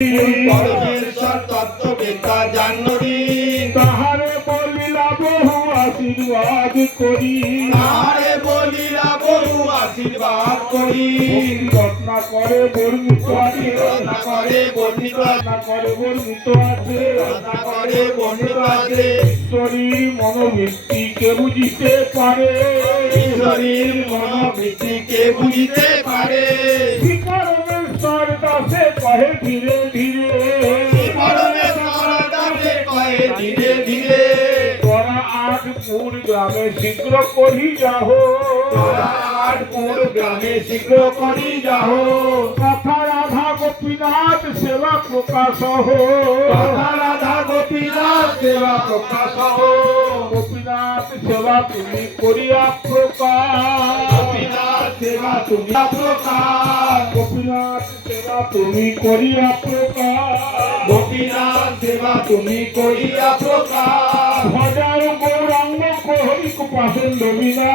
পরমেশ্বর তত্ত্ববেতা জাহ্নবী তাহারে বলিলা বহু আশীর্বাদ করি, তাহারে বলিলা বহু আশীর্বাদ করি। রত্না করে বর্ণিত আছে, রত্না করে বর্ণিত রত্না করে বর্ণিত আছে, রত্না করে বর্ণিত আছে। ঈশ্বরীর মনোবৃত্তি কে বুঝিতে পারে, ঈশ্বরীর মনোবৃত্তিকে বুঝিতে পারে। পরমেশ্বর দাসে কহে ধীরে ধীরে, পরমেশ্বর দাসে কহে ধীরে ধীরে। তোরা আটপুর গ্রামে শীঘ্র করি যাহ, আটপুর গ্রামে শীঘ্র করি যাহ। কথা রাধা গোপীনাথ সেবা প্রকাশ হো, রাধা রাধা গোপীনাথ সেবা প্রকাশ হো। গোপীনাথ সেবা তুমি করিয়া প্রকাশ, গোপীনাথ সেবা তুমি প্রকাশ। গোপীনাথ সেবা তুমি করিয়া প্রকাশ, গোপীনাথ সেবা তুমি করিয়া প্রকাশ। ভজার গৌরাঙ্গ কহিক পাশেন্দ্র বিনা,